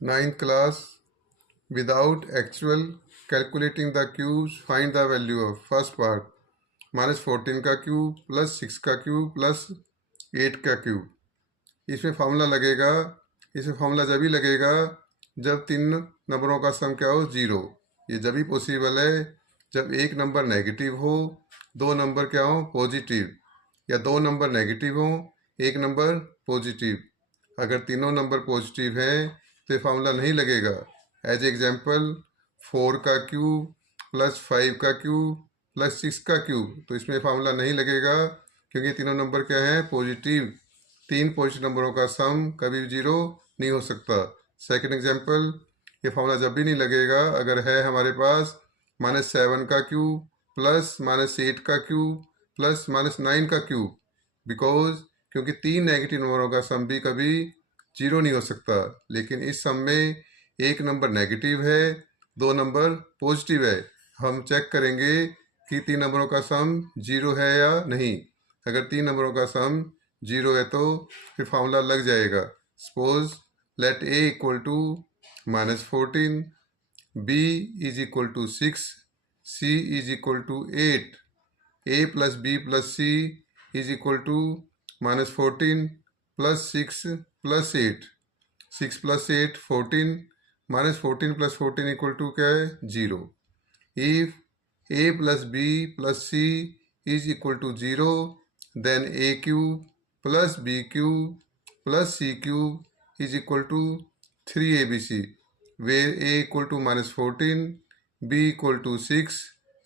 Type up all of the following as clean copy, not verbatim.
9th class. Without actual calculating the cubes, find the value of first part -14 का cube plus 6 का cube plus 8 का cube. इसमें formula लगेगा। इसमें formula जब ही लगेगा जब तीन नंबरों का सम क्या हो, 0। ये जब ही पॉसिबल है जब एक नंबर नेगेटिव हो, दो नंबर क्या हो, पॉजिटिव, या दो नंबर नेगेटिव हो, एक नंबर पॉजिटिव। अगर तीनों नंबर पॉजिटिव हैं तो फार्मूला नहीं लगेगा। एज एग्जाम्पल 4 का क्यूब प्लस 5 का क्यूब प्लस 6 का क्यूब, तो इसमें फार्मूला नहीं लगेगा क्योंकि तीनों नंबर क्या है, पॉजिटिव। तीन पॉजिटिव नंबरों का सम कभी भी 0 नहीं हो सकता। सेकंड एग्जाम्पल, ये फार्मूला जब भी नहीं लगेगा अगर है हमारे पास -7 का क्यूब प्लस -8 का क्यूब प्लस -9 का क्यूब, बिकॉज क्योंकि तीन नेगेटिव नंबरों का सम भी कभी 0 नहीं हो सकता। लेकिन इस सम में एक नंबर नेगेटिव है, दो नंबर पॉजिटिव है। हम चेक करेंगे कि तीन नंबरों का सम 0 है या नहीं। अगर तीन नंबरों का सम 0 है तो फिर फार्मूला लग जाएगा। Suppose let a equal to -14, b is equal to 6, c is equal to 8, a plus b plus c is equal to -14 plus 6 plus 8। 6 plus 8 14, -14 plus 14 equal to क्या है, 0। If a plus b plus c is equal to 0 then a cube plus b cube plus c cube is equal to 3abc, where a equal to -14, b equal to 6,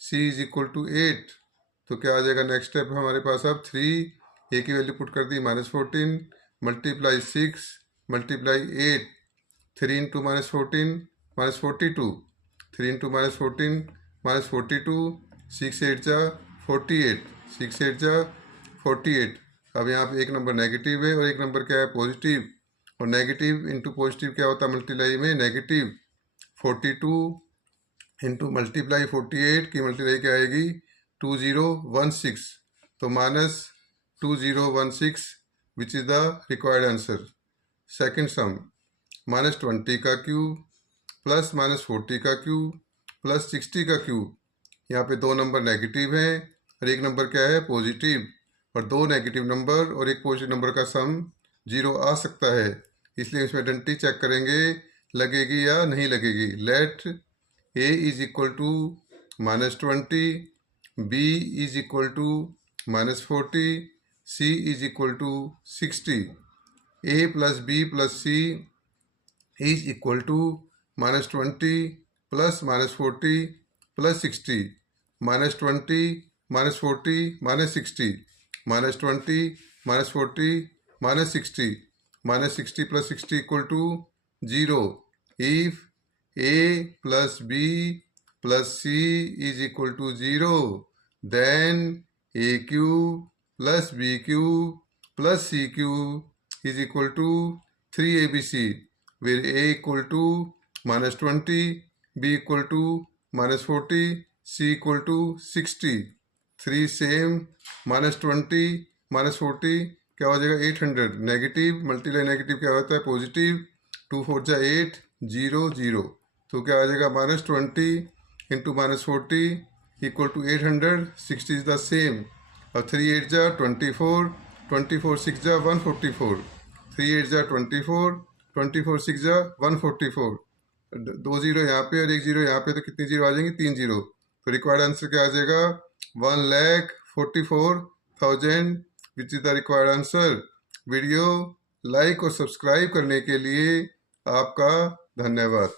c is equal to 8। तो क्या आ जाएगा next step हमारे पास, अब 3 a की value put कर दी, -14 multiply 6 multiply 8, 3 into -14 -42, 3 into -14 -42, 6 8 जा 48, 6 8 जा 48। अब यहाँ पे एक नंबर नेगेटिव है और एक नंबर क्या है, पॉजिटिव। और नेगेटिव इंटू पॉजिटिव क्या होता है मल्टीप्लाई में, नेगेटिव। 42 इंटू मल्टीप्लाई 48 की मल्टीप्लाई क्या आएगी, 2016, तो -2016 which is the required answer. Second sum, -20 का क्यूब प्लस -40 का क्यूब प्लस 60 का क्यूब। यहाँ पे दो नंबर नेगेटिव हैं और एक नंबर क्या है, पॉजिटिव। और दो नेगेटिव नंबर और एक पॉजिटिव नंबर का सम 0 आ सकता है, इसलिए इसमें आइडेंटिटी चेक करेंगे लगेगी या नहीं लगेगी। Let a is equal to -20, b is equal to -40, c is equal to 60। a plus b plus c is equal to -20 plus -40 plus 60, -20 -40 -60, -20 -40 -60, -60 plus 60 equal to 0। If a plus b plus c is equal to 0 then a cube plus b cube plus c cube is equal to 3abc, where a equal to -20, b equal to -40, c equal to 60। 3 same, -20 -40 क्या हो जाएगा, 800। Negative multiply negative क्या होता है, positive. 2 4 जा 8, 0 0, तो क्या आ जाएगा, -20 into -40 equal to 800, 60 is the same. और 3 8 जा 24, 24 6 जा 144, 3 8 जा 24, 24 6 जा 144। 2 0 यहाँ पे और 1 0 यहाँ पे, तो कितनी जीरो आ जाएंगी, 3 0। तो रिक्वायर्ड आंसर क्या आ जाएगा, 1,44,000 which is the required answer. Video like और सब्सक्राइब करने के लिए आपका धन्यवाद।